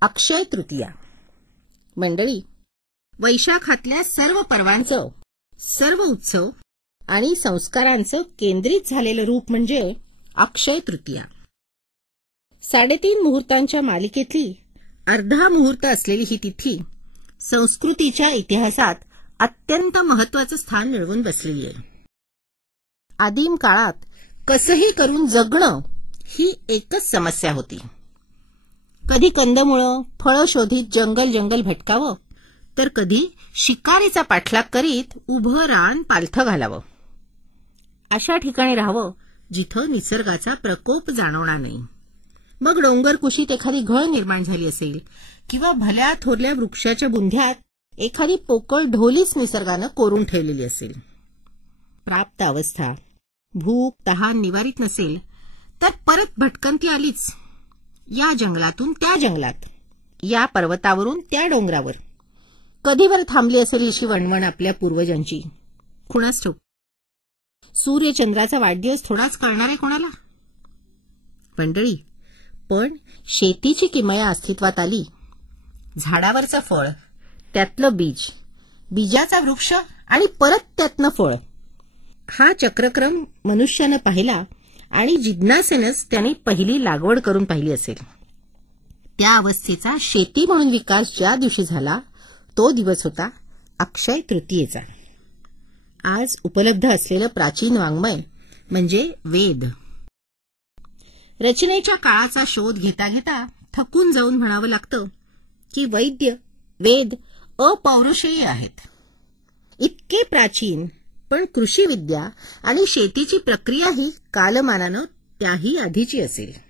अक्षय तृतीया. मंडळी, वैशाखातल्या सर्व पर्वांचं, सर्व उत्सव आणि संस्कारांचं केंद्रित झालेलं रूप म्हणजे अक्षय तृतीया. 3.5 मुहूर्तांच्या मालिकेतली अर्धा मुहूर्त असलेली ही तिथी संस्कृतीच्या इतिहासात अत्यंत महत्वाचं स्थान मिळवून बसलेली आहे. आदिम काळात कसंही करून जगणं ही एकच समस्या होती. कधी कंदमुळं, फळं शोधित जंगल भटकावं, तर कधी शिकारीचा पाठलाग करीत उभं रान पालथं घालावं. अशा ठिकाणी राहावं जिथं निसर्गाचा प्रकोप जाणवणार नाही. मग डोंगर कुशीत एखादी घळ निर्माण झाली असेल किंवा भल्या थोरल्या वृक्षाच्या बुंध्यात एखादी पोकळ ढोलीच निसर्गानं कोरून ठेवलेली असेल. प्राप्त अवस्था, भूक तहान निवारित नसेल तर परत भटकंती आलीच. या जंगलातून त्या जंगलात, या पर्वतावरून त्या डोंगरावर. कधीवर थांबली असेल अशी वणवण आपल्या पूर्वजांची, कुणास ठाऊक. सूर्यचंद्राचा वाढदिवस थोडाच कळणार आहे कोणाला. मंडळी, पण शेतीची किमया अस्तित्वात आली. झाडावरचं फळ, त्यातलं बीज, बीजाचा वृक्ष आणि परत त्यातनं फळ. हा चक्रक्रम मनुष्यानं पाहिला आणि जिज्ञासेनंच त्यांनी पहिली लागवड करून पाहिली असेल. त्या अवस्थेचा शेती म्हणून विकास ज्या दिवशी झाला तो दिवस होता अक्षय तृतीयेचा. आज उपलब्ध असलेलं प्राचीन वाङ्मय म्हणजे वेद. रचनेच्या काळाचा शोध घेता घेता थकून जाऊन म्हणावं लागतं की वैद्य वेद अपौरुषेय आहेत. इतके प्राचीन, पण कृषीविद्या आणि शेतीची प्रक्रियाही कालमानानं त्याही आधीची असेल.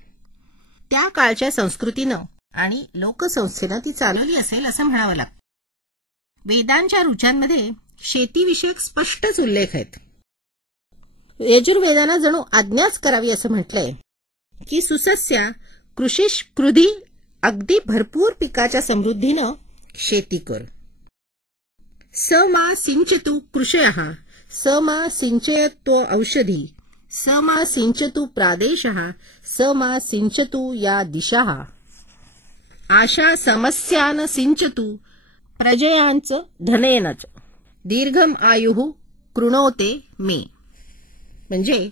त्या काळच्या संस्कृतीनं आणि लोकसंस्थेनं ती चालवली असेल असं म्हणावं लागतं. वेदांच्या ऋचांमध्ये शेतीविषयक स्पष्टच उल्लेख आहेत. यजुर्वेदानं जणू आज्ञाच करावी असं म्हटलंय की सुसस्या कृषिश कृधी, अगदी भरपूर पिकाच्या समृद्धीनं शेती कर. स मा सिंचतु कृषयः, स मा सिंचयत्व औषधी, स मा सिंचतु प्रादेशः, स मा सिंचतु या दिशाः, आशा समस्यान सिंचतु प्रजयांच धनेनच, दीर्घम आयुः कृणोते मे. म्हणजे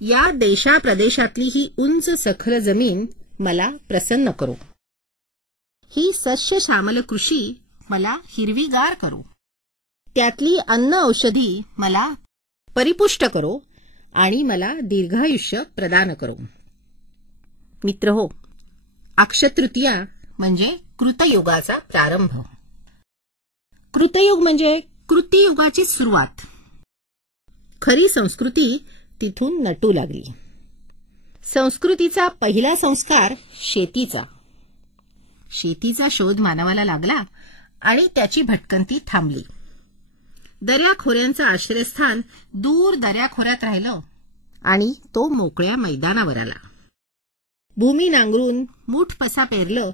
या देशाप्रदेशातली ही उंच सखल जमीन मला प्रसन्न करो. ही सस्य श्यामल कृषी मला हिरवीगार करो. त्यातली अन्न औषधी मला परिपुष्ट करो आणि मला दीर्घायुष्य प्रदान करो. मित्रहो, अक्षय तृतीया म्हणजे कृतयुगाचा प्रारंभ. कृतयुग म्हणजे कृतियुगाची सुरुवात. खरी संस्कृती तिथून नटू लागली. संस्कृतीचा पहिला संस्कार शेतीचा. शेतीचा शोध मानवाला लागला आणि त्याची भटकंती थांबली. दऱ्याखोऱ्यांचं आश्रयस्थान दूर दऱ्याखोऱ्यात राहिलं आणि तो मोकळ्या मैदानावर आला. भूमी नांगरून मूठ पसा पेरलं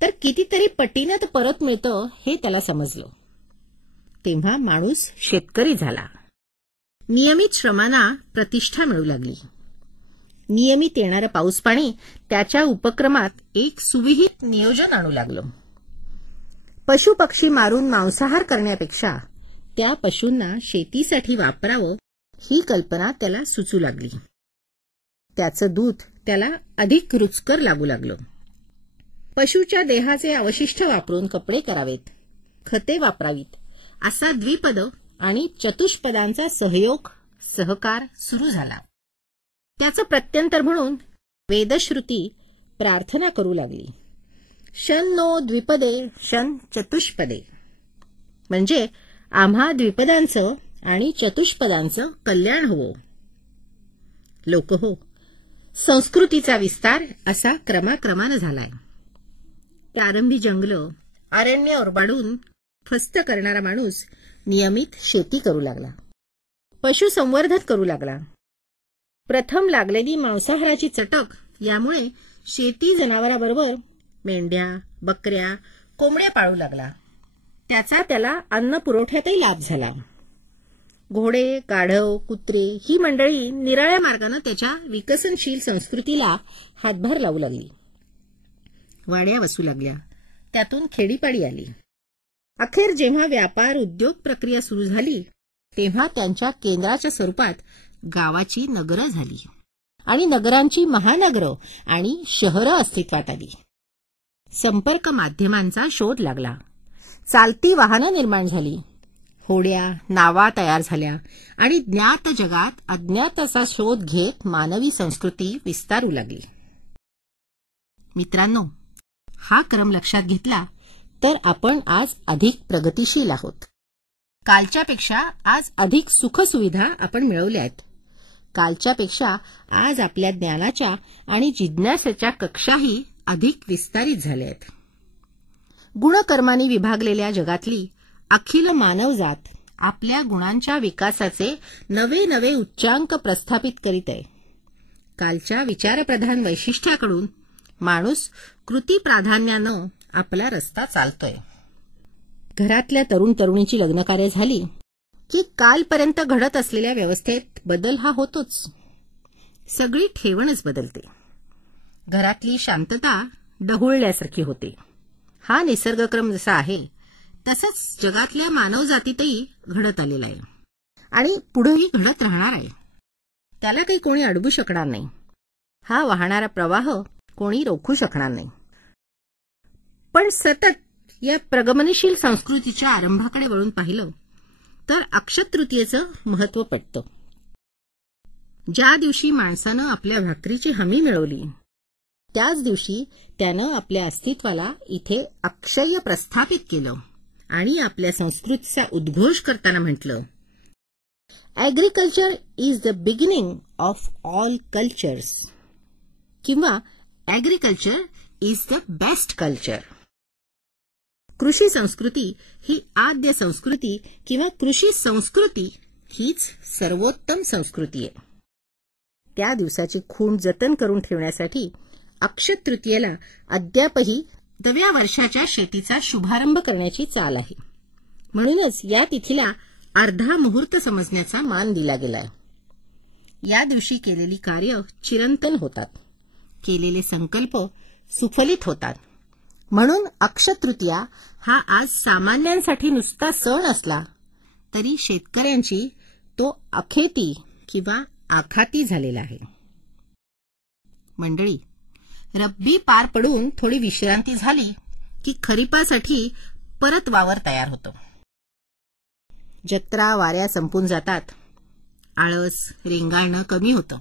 तर कितीतरी पटीनं परत मिळतं हे त्याला समजलं. तेव्हा माणूस शेतकरी झाला. नियमित श्रमांना प्रतिष्ठा मिळू लागली. नियमित येणारं पाऊस पाणी त्याच्या उपक्रमात एक सुविहित नियोजन आणू लागलं. पशुपक्षी मारून मांसाहार करण्यापेक्षा त्या पशूंना शेतीसाठी वापरावं ही कल्पना त्याला सुचू लागली. त्याचं दूध त्याला अधिक रुचकर लागू लागलं. पशूच्या देहाचे अवशिष्ट वापरून कपडे करावेत, खते वापरावीत, असा द्विपद आणि चतुष्पदांचा सहयोग सहकार सुरू झाला. त्याचं प्रत्यंतर म्हणून वेदश्रुती प्रार्थना करू लागली. शन नो द्विपदे शन चतुष्पदे. म्हणजे आम्हा द्विपदांचं आणि चतुष्पदांचं कल्याण होवो. लोक हो, संस्कृतीचा विस्तार असा क्रमाक्रमानं झालाय. प्रारंभी जंगलं, अरण्य ओरबाडून फस्त करणारा माणूस नियमित शेती करू लागला. पशुसंवर्धन करू लागला. प्रथम लागलेली मांसाहाराची चटक यामुळे शेती जनावराबरोबर मेंढ्या, बकऱ्या, कोंबड्या पाळू लागला. त्याचा त्याला अन्न पुरवठ्यातही लाभ झाला. घोडे, गाढव, कुत्रे ही मंडळी निराळ्या मार्गाने त्याच्या विकसनशील संस्कृतीला हातभार लावू लागली. वाड्या वसू लागल्या. त्यातून खेडीपाडी आली. अखेर जेव्हा व्यापार उद्योग प्रक्रिया सुरू झाली तेव्हा त्यांच्या केंद्राच्या स्वरूपात गावाची नगरं झाली आणि नगरांची महानगरं आणि शहरं अस्तित्वात आली. संपर्क माध्यमांचा शोध लागला. चालती वाहनं निर्माण झाली. होड्या, नावा तयार झाल्या आणि ज्ञात जगात अज्ञाताचा शोध घेत मानवी संस्कृती विस्तारू लागली. मित्रांनो, हा क्रम लक्षात घेतला तर आपण आज अधिक प्रगतिशील आहोत. कालच्यापेक्षा आज अधिक सुखसुविधा आपण मिळवल्या आहेत. कालच्यापेक्षा आज आपल्या ज्ञानाच्या आणि जिज्ञासेच्या कक्षाही अधिक विस्तारित झाल्या आहेत. गुणकर्मांनी विभागलेल्या जगातली अखिल मानवजात आपल्या गुणांच्या विकासाचे नवे नवे उच्चांक प्रस्थापित करीत आहे. कालच्या विचारप्रधान वैशिष्ट्याकडून माणूस कृती प्राधान्यानं आपला रस्ता चालतोय. घरातल्या तरुण तरुणीची लग्नकार्य झाली की कालपर्यंत घडत असलेल्या व्यवस्थेत बदल हा होतोच. सगळी ठेवणच बदलते. घरातली शांतता ढवळल्यासारखी होते. हा निसर्गक्रम जसा आहे तसंच जगातल्या मानवजातीतही घडत आलेला आहे आणि पुढेही घडत राहणार आहे. त्याला काही कोणी अडवू शकणार नाही. हा वाहणारा प्रवाह कोणी रोखू शकणार नाही. पण सतत या प्रगमनशील संस्कृतीच्या आरंभाकडे वळून पाहिलं तर अक्षयतृतीयेचं महत्त्व पटतं. ज्या दिवशी माणसानं आपल्या भाकरीची हमी मिळवली त्याच दिवशी त्यानं आपल्या अस्तित्वाला इथे अक्षय प्रस्थापित केलं आणि आपल्या संस्कृतीचा उद्घोष करताना म्हटलं, agriculture is the beginning of all cultures किंवा agriculture is the best culture. कृषी संस्कृती ही आद्य संस्कृती किंवा कृषी संस्कृती हीच सर्वोत्तम संस्कृती आहे. त्या दिवसाची खूण जतन करून ठेवण्यासाठी अक्षयतृतीयेला अद्यापही नव्या वर्षाच्या शेतीचा शुभारंभ करण्याची चाल आहे. म्हणूनच या तिथीला अर्धा मुहूर्त समजण्याचा मान दिला गेलाय. या दिवशी केलेली कार्य चिरंतन होतात. केलेले संकल्प सुफलित होतात. म्हणून अक्षयतृतीया हा आज सामान्यांसाठी नुसता सण असला तरी शेतकऱ्यांची तो अखेती किंवा आखाती झालेला आहे. मंडळी, रब्बी पार पडून थोडी विश्रांती झाली की खरीपासाठी परत वावर तयार होतो. जत्रा वाऱ्या संपून जातात. आळस रेंगाळणं कमी होतं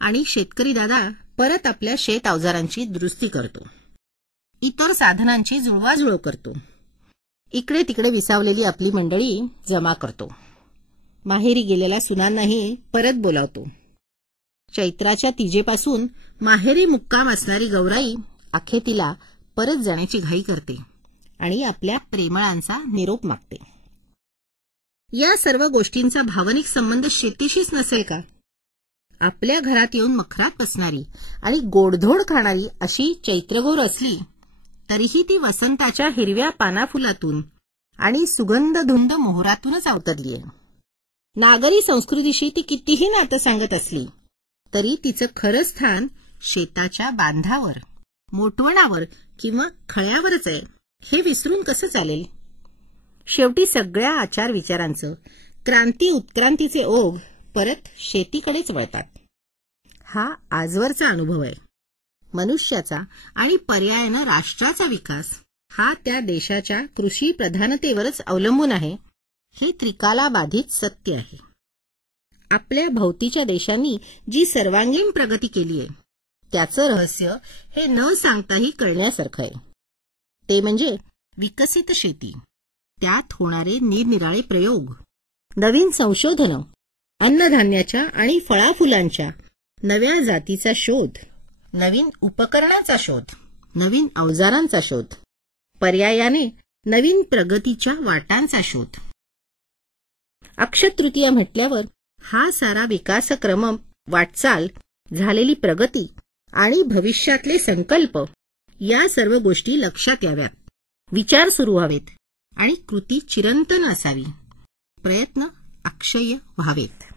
आणि शेतकरी दादा परत आपल्या शेत अवजारांची दुरुस्ती करतो. इतर साधनांची जुळवाजुळव करतो. इकडे तिकडे विसावलेली आपली मंडळी जमा करतो. माहेरी गेलेल्या सुनांनाही परत बोलावतो. चैत्राच्या तिजेपासून माहेरी मुक्काम असणारी गौराई अखेतीला परत जाण्याची घाई करते आणि आपल्या प्रेमळांचा निरोप मागते. या सर्व गोष्टींचा भावनिक संबंध शेतीशीच नसेल का? आपल्या घरात येऊन मखरात बसणारी आणि गोडधोड खाणारी अशी चैत्रगौर असली तरीही ती वसंताच्या हिरव्या पानाफुलातून आणि सुगंधधुंद मोहरातूनच अवतरली आहे. नागरी संस्कृतीशी ती कितीही नातं सांगत असली तरी तिचं खरं स्थान शेताच्या बांधावर, मोटवणावर किंवा खळ्यावरच आहे हे विसरून कसं चालेल? शेवटी सगळ्या आचार विचारांचं क्रांती उत्क्रांतीचे ओघ परत शेतीकडेच वळतात. हा आजवरचा अनुभव आहे. मनुष्याचा आणि पर्यायानं राष्ट्राचा विकास हा त्या देशाच्या कृषी प्रधानतेवरच अवलंबून आहे हे त्रिकालाबाधित सत्य आहे. आपल्या भोवतीच्या देशांनी जी सर्वांगीण प्रगती केली आहे त्याचं रहस्य हे न सांगताही कळण्यासारखं आहे. ते म्हणजे विकसित शेती, त्यात होणारे निरनिराळे प्रयोग, नवीन संशोधनं, अन्नधान्याच्या आणि फळाफुलांच्या नव्या जातीचा शोध, नवीन उपकरणाचा शोध, नवीन अवजारांचा शोध, पर्यायाने नवीन प्रगतीच्या वाटांचा शोध. अक्षयतृतीया म्हटल्यावर हा सारा विकासक्रम, वाटचाल, झालेली प्रगती आणि भविष्यातले संकल्प या सर्व गोष्टी लक्षात याव्यात, विचार सुरू व्हावेत आणि कृती चिरंतन असावी, प्रयत्न अक्षय व्हावेत.